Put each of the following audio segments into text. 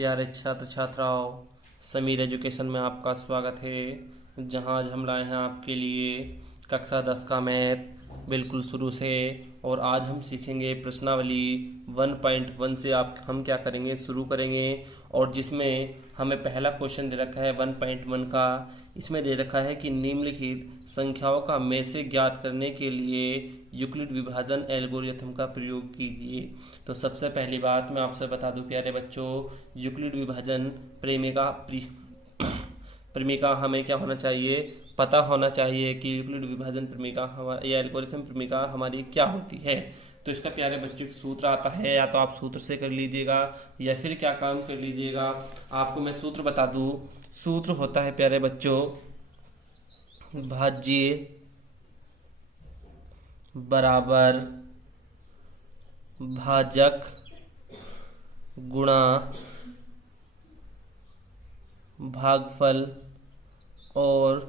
प्यारे छात्र छात्राओं, समीर एजुकेशन में आपका स्वागत है। जहां आज हम लाए हैं आपके लिए कक्षा 10 का मैथ बिल्कुल शुरू से। और आज हम सीखेंगे प्रश्नावली 1.1 से हम क्या करेंगे, शुरू करेंगे। और जिसमें हमें पहला क्वेश्चन दे रखा है 1.1 का। इसमें दे रखा है कि निम्नलिखित संख्याओं का में से ज्ञात करने के लिए यूक्लिड विभाजन एल्गोरिथम का प्रयोग कीजिए। तो सबसे पहली बात मैं आपसे बता दूं प्यारे बच्चों, यूक्लिड विभाजन प्रमेय हमें क्या होना चाहिए, पता होना चाहिए कि यूक्लिड विभाजन प्रमेय या एल्गोरिथम प्रमेय हमारी क्या होती है। तो इसका प्यारे बच्चों सूत्र आता है, या तो आप सूत्र से कर लीजिएगा या फिर क्या काम कर लीजिएगा, आपको मैं सूत्र बता दूं। सूत्र होता है प्यारे बच्चों भाज्य बराबर भाजक गुणा भागफल और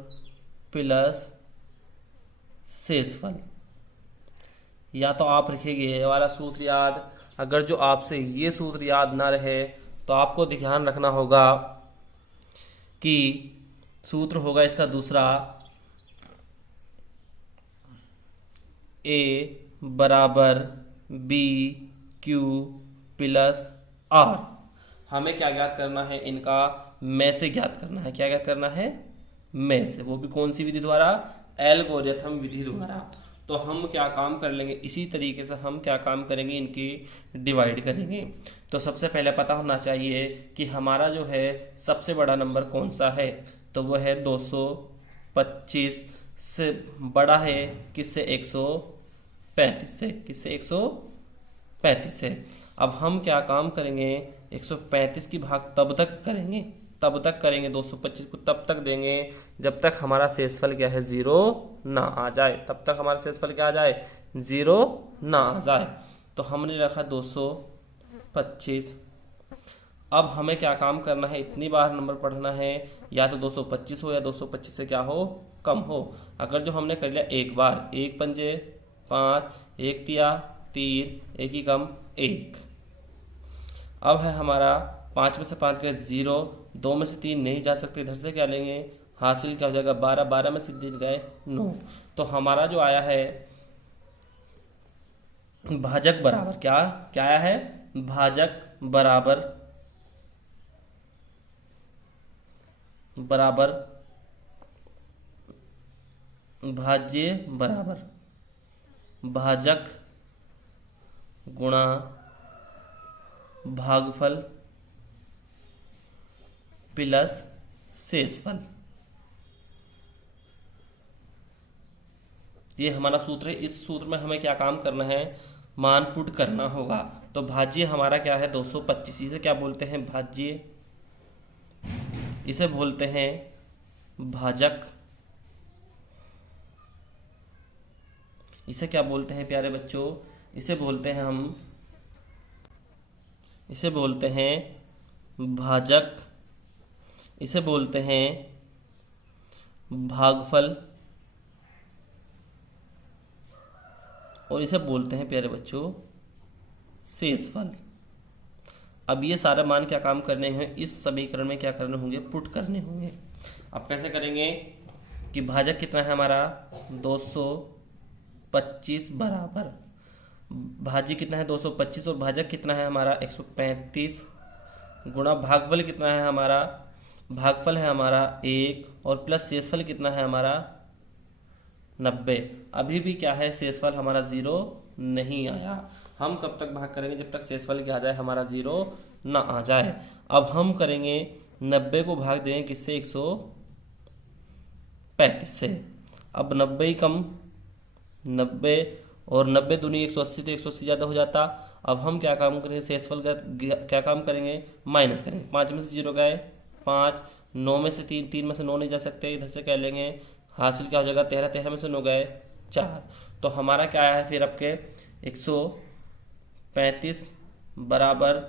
प्लस शेषफल। या तो आप रखिएगा ये वाला सूत्र याद। अगर जो आपसे ये सूत्र याद ना रहे तो आपको ध्यान रखना होगा कि सूत्र होगा इसका दूसरा, ए बराबर बी क्यू प्लस आर। हमें क्या ज्ञात करना है, इनका में से ज्ञात करना है। क्या ज्ञात करना है, में से, वो भी कौन सी विधि द्वारा, एल्गोरिथम विधि द्वारा। तो हम क्या काम कर लेंगे, इसी तरीके से हम क्या काम करेंगे, इनकी डिवाइड करेंगे। तो सबसे पहले पता होना चाहिए कि हमारा जो है सबसे बड़ा नंबर कौन सा है, तो वो है 225 से बड़ा है किससे, 135 से। किससे, 135 से। अब हम क्या काम करेंगे, 135 की भाग तब तक करेंगे 225 को तब तक देंगे जब तक हमारा शेषफल क्या है, 0 ना आ जाए। तब तक हमारा शेषफल क्या आ जाए, 0 ना आ जाए। तो हमने रखा 225। अब हमें क्या काम करना है, इतनी बार नंबर पढ़ना है, या तो 225 हो या 225 से क्या हो, कम हो। अगर जो हमने कर लिया एक बार, 1 पंजे 5, 1 तिया 3, 1 ही कम 1। अब है हमारा 5 में से 5 गए 0, 2 में से 3 नहीं जा सकते, इधर से क्या लेंगे, हासिल क्या हो जाएगा 12, 12 में से 3 गए 9। तो हमारा जो आया है भाजक बराबर क्या क्या आया है, भाजक बराबर भाज्य बराबर भाजक गुणा भागफल प्लस शेषफल। ये हमारा सूत्र है। इस सूत्र में हमें क्या काम करना है, मान पुट करना होगा। तो भाज्य हमारा क्या है, 225। इसे क्या बोलते हैं, भाज्य। इसे बोलते हैं भाजक। इसे क्या बोलते हैं प्यारे बच्चों, इसे बोलते हैं इसे बोलते हैं भाजक। इसे बोलते हैं भागफल और इसे बोलते हैं प्यारे बच्चों शेषफल। अब ये सारे मान क्या काम करने हैं, इस समीकरण में क्या करने होंगे, पुट करने होंगे। अब कैसे करेंगे कि भाजक कितना है हमारा 225 बराबर भाज्य कितना है 225 और भाजक कितना है हमारा 135 गुणा भागफल कितना है हमारा, भागफल है हमारा 1 और प्लस शेषफल कितना है हमारा 90। अभी भी क्या है, शेषफल हमारा 0 नहीं आया। हम कब तक भाग करेंगे, जब तक शेषफल क्या आ जाए, हमारा 0 ना आ जाए। अब हम करेंगे 90 को भाग देंगे किससे, 135 से। अब 90 ही कम 90 और 90 दूनी 180, तो 180 ज़्यादा हो जाता। अब हम क्या काम करेंगे, शेषफल का क्या काम करेंगे, माइनस करेंगे। 5 में से 0 गए 5, 9 में से 3, 3 में से 9 नहीं जा सकते, इधर से क्या लेंगे, हासिल क्या हो जाएगा 13, 13 में से 9 गए 4। तो हमारा क्या आया है फिर आपके 135 बराबर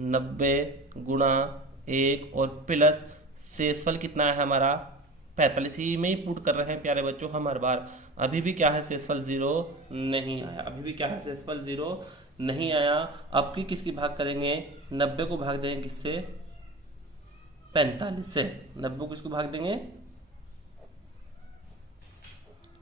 90 गुणा 1 और प्लस शेषफल कितना है हमारा 45। ही में ही पुट कर रहे हैं प्यारे बच्चों हम हर बार। अभी भी क्या है, शेषफल 0 नहीं आया। अभी भी क्या है, शेषफल 0 नहीं आया। अब की किसकी भाग करेंगे, 90 को भाग देंगे किससे, 45 से। 90 को किसको भाग देंगे,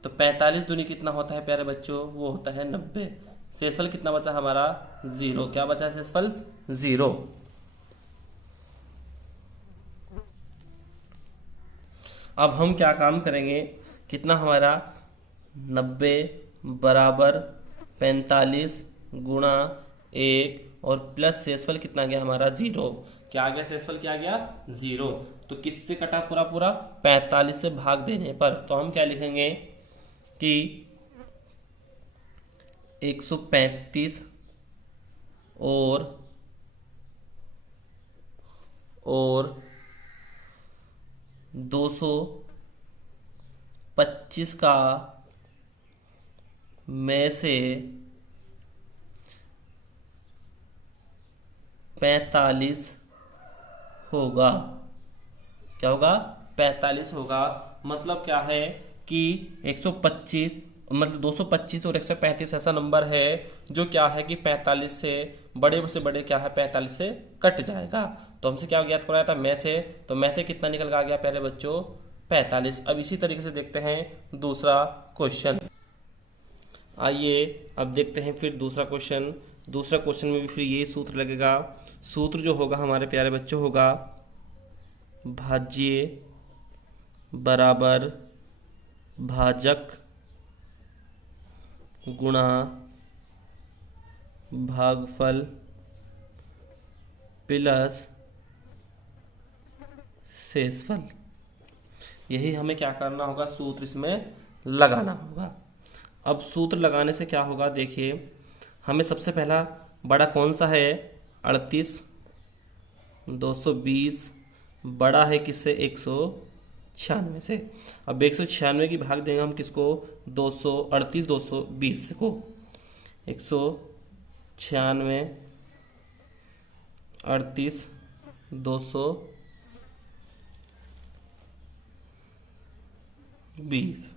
तो 45 दूनी कितना होता है प्यारे बच्चों, वो होता है 90। शेषफल कितना बचा हमारा, 0। क्या बचा है शेषफल, 0। अब हम क्या काम करेंगे, कितना हमारा 90 बराबर 45 गुणा 1 और प्लस शेषफल कितना गया हमारा, 0। क्या आ गया शेषफल, क्या आ गया, 0। तो किससे कटा पूरा पूरा, 45 से भाग देने पर। तो हम क्या लिखेंगे कि 135 और 225 का में से 45 होगा। क्या होगा, 45 होगा। मतलब क्या है कि 125 मतलब 225 और 135 ऐसा नंबर है जो क्या है कि 45 से बड़े क्या है, 45 से कट जाएगा। तो हमसे क्या ज्ञात कराया था, में से। तो में से कितना निकल आ गया प्यारे बच्चों, 45। अब इसी तरीके से देखते हैं दूसरा क्वेश्चन। आइए अब देखते हैं फिर दूसरा क्वेश्चन। दूसरा क्वेश्चन में भी फिर ये सूत्र लगेगा। सूत्र जो होगा हमारे प्यारे बच्चों होगा भाज्य बराबर भाजक गुणा भागफल प्लस शेषफल। यही हमें क्या करना होगा, सूत्र इसमें लगाना होगा। अब सूत्र लगाने से क्या होगा, देखिए हमें सबसे पहला बड़ा कौन सा है, 38, 220 बड़ा है किससे, 196 से। अब 196 की भाग देंगे हम किसको, 238 220 को। 196 38 220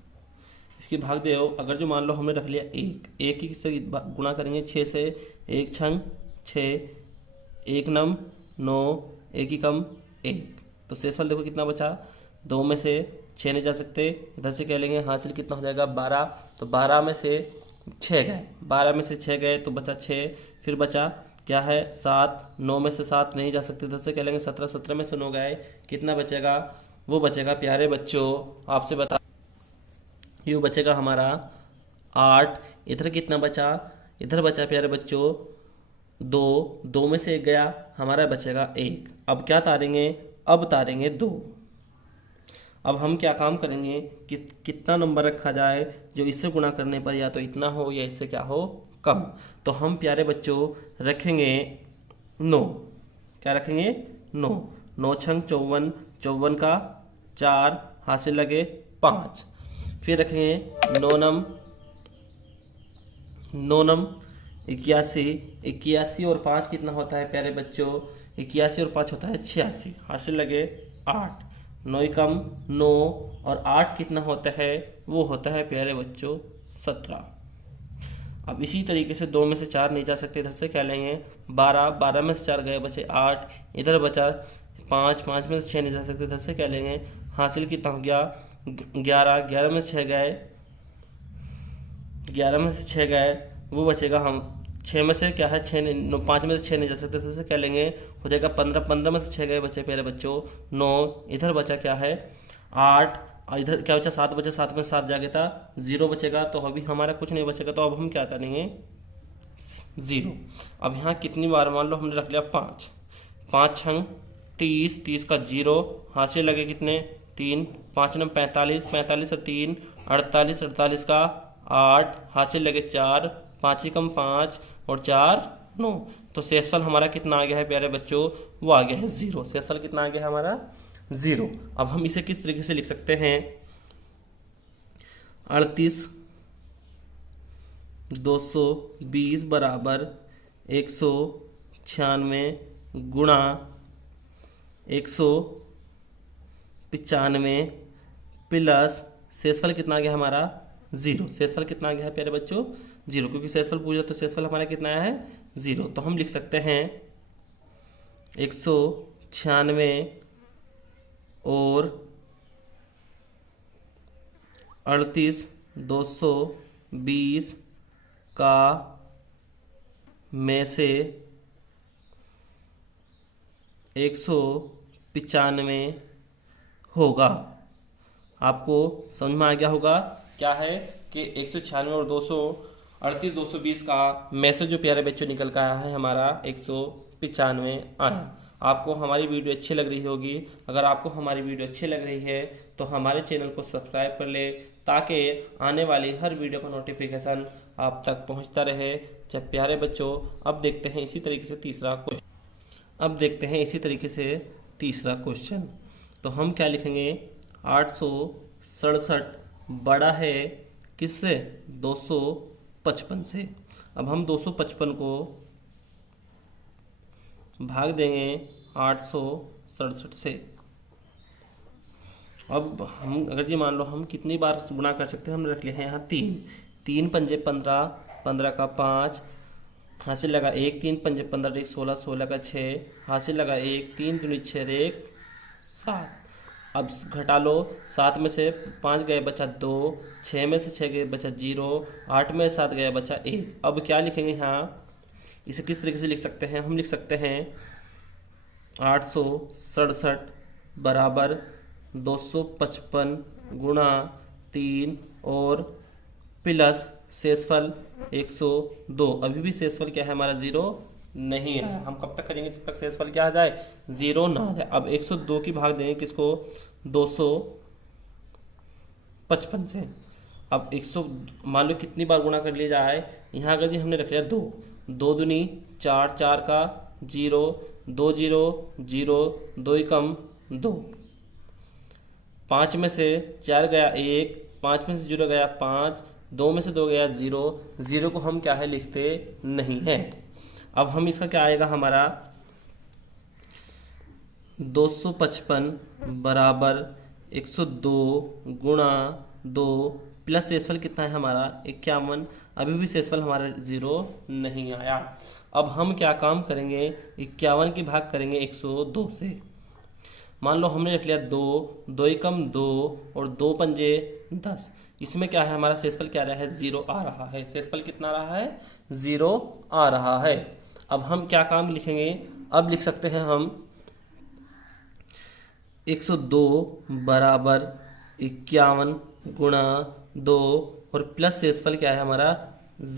इसकी भाग दे। अगर जो मान लो हमने रख लिया एक ही किससे गुणा करेंगे, 6 से। 1 छंग 6, 1 नम 9, 1 ही कम 1। तो शेषफल देखो कितना बचा, 2 में से 6 नहीं जा सकते, इधर से कह लेंगे हासिल कितना हो जाएगा, 12। तो 12 में से 6 गए, 12 में से 6 गए तो बचा 6। फिर बचा क्या है, 7। 9 में से 7 नहीं जा सकते, इधर से कह लेंगे 17। 17 में से 9 गए, कितना बचेगा, वो बचेगा प्यारे बच्चों, आपसे बता, ये बचेगा हमारा 8। इधर कितना बचा, इधर बचा प्यारे बच्चों 2। 2 में से 1 गया, हमारा बचेगा 1। अब क्या तारेंगे, अब तारेंगे 2। अब हम क्या काम करेंगे कि कितना नंबर रखा जाए जो इससे गुणा करने पर या तो इतना हो या इससे क्या हो, कम। तो हम प्यारे बच्चों रखेंगे 9। क्या रखेंगे, 9। 9 छंग 54, 54 का 4 हासिल लगे 5। फिर रखेंगे 9 नम 81। 81 और 5 कितना होता है प्यारे बच्चों, 81 और 5 होता है 86, हासिल लगे 8। 9 कम 9 और 8 कितना होता है, वो होता है प्यारे बच्चों 17। अब इसी तरीके से 2 में से 4 नहीं जा सकते, इधर से क्या लेंगे 12। 12 में से 4 गए, बचे 8। इधर बचा 5। 5 में से 6 नहीं जा सकते, इधर से क्या लेंगे, हासिल कितना हो गया 11। 11 में से 6 गए, 11 में से 6 गए, वो बचेगा हम 6 में से क्या है 6 नहीं, 5 में से 6 नहीं जा सकते, इधर से क्या लेंगे, हो जाएगा 15। 15 में से 6 गए, बचे प्यारे बच्चों 9। इधर बचा क्या है 8, इधर क्या बचा 7 बचे, 7 में 7 जाके था 0 बचेगा। तो अभी हमारा कुछ नहीं बचेगा, तो अब हम क्या करेंगे 0। अब यहाँ कितनी बार, मान लो हमने रख लिया 5। 5 छंग 30, 30 का 0 हासिल लगे कितने 3। 5 नम 45, 45 और 3 48, 48 का 8 हासिल लगे 4। 5 ही कम 5 और 4 9। तो शेषफल हमारा कितना आ गया है प्यारे बच्चों, वो आ गया है 0। शेषफल कितना आ गया है हमारा 0। अब हम इसे किस तरीके से लिख सकते हैं, 38 220 बराबर 196 गुणा 195 प्लस शेषफल कितना आ गया हमारा जीरो। शेषफल कितना आ गया है प्यारे बच्चों? जीरो, क्योंकि शेषफल पूछा तो शेषफल हमारा कितना आया है? जीरो। तो हम लिख सकते हैं 196 और 38,220 का में से 195 होगा। आपको समझ में आ गया होगा क्या है कि 196 और 238,220 का में से जो प्यारे बच्चों निकल कर आया है हमारा 195 आया। आपको हमारी वीडियो अच्छी लग रही होगी। अगर आपको हमारी वीडियो अच्छी लग रही है तो हमारे चैनल को सब्सक्राइब कर ले, ताकि आने वाली हर वीडियो का नोटिफिकेशन आप तक पहुंचता रहे। जब प्यारे बच्चों अब देखते हैं इसी तरीके से तीसरा क्वेश्चन। तो हम क्या लिखेंगे? 867 बड़ा है किससे? 255 से। अब हम 255 को भाग देंगे 867 से। अब हम अगर जी मान लो हम कितनी बार गुणा कर सकते हैं, हमने रख लिया है यहाँ 3। 3 पंजे 15, 15 का 5, हासिल लगा 1, 3 पंजे 15, 1 16, 16 का 6, हासिल लगा 1, 3 दूनी 6, 1 7। अब घटा लो, 7 में से 5 गए बचा 2, 6 में से 6 गए बचा 0, 8 में 7 गया बचा 1। अब क्या लिखेंगे यहाँ? इसे किस तरीके से लिख सकते हैं? हम लिख सकते हैं 867 बराबर 255 गुणा 3 और प्लस शेषफल 102। अभी भी शेषफल क्या है हमारा? 0 नहीं आया। हम कब तक करेंगे जब तक शेषफल क्या आ जाए? 0 ना आ जाए। अब 102 की भाग देंगे किसको? 255 से। अब 100 मान लो कितनी बार गुणा कर लिया जाए? यहाँ अगर जी हमने रख लिया 2, 2 दूनी 4, 4 का 0, 2 0 0, 2 एकम 2, 5 में से 4 गया 1, 5 में से 0 गया 5, 2 में से 2 गया 0, 0 को हम क्या है लिखते नहीं हैं। अब हम इसका क्या आएगा हमारा? 255 बराबर 102 गुणा 2 प्लस शेषफल कितना है हमारा? 51। अभी भी शेषफल हमारा 0 नहीं आया। अब हम क्या काम करेंगे? 51 की भाग करेंगे 102 से। मान लो हमने रख लिया 2, 2 एकम 2 और 2 पंजे 10। इसमें क्या है हमारा? शेषफल क्या रहा है? 0 आ रहा है। शेषफल कितना रहा है? 0 आ रहा है। अब हम क्या काम लिखेंगे? अब लिख सकते हैं हम 102 बराबर 51 गुणा 2 और प्लस शेषफल क्या है हमारा?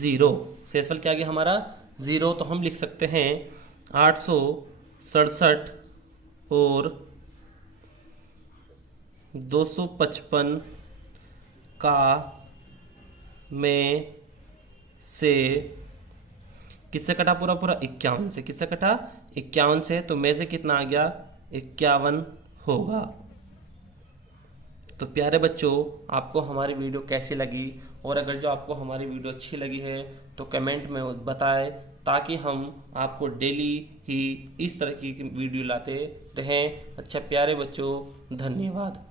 0। शेषफल क्या आ गया हमारा? 0। तो हम लिख सकते हैं 867 और 255 का में से किससे कटा? पूरा 51 से। किससे कटा? 51 से। तो में से कितना आ गया? 51 होगा। तो प्यारे बच्चों, आपको हमारी वीडियो कैसी लगी? और अगर जो आपको हमारी वीडियो अच्छी लगी है तो कमेंट में बताएं, ताकि हम आपको डेली ही इस तरह की वीडियो लाते रहें। अच्छा प्यारे बच्चों, धन्यवाद।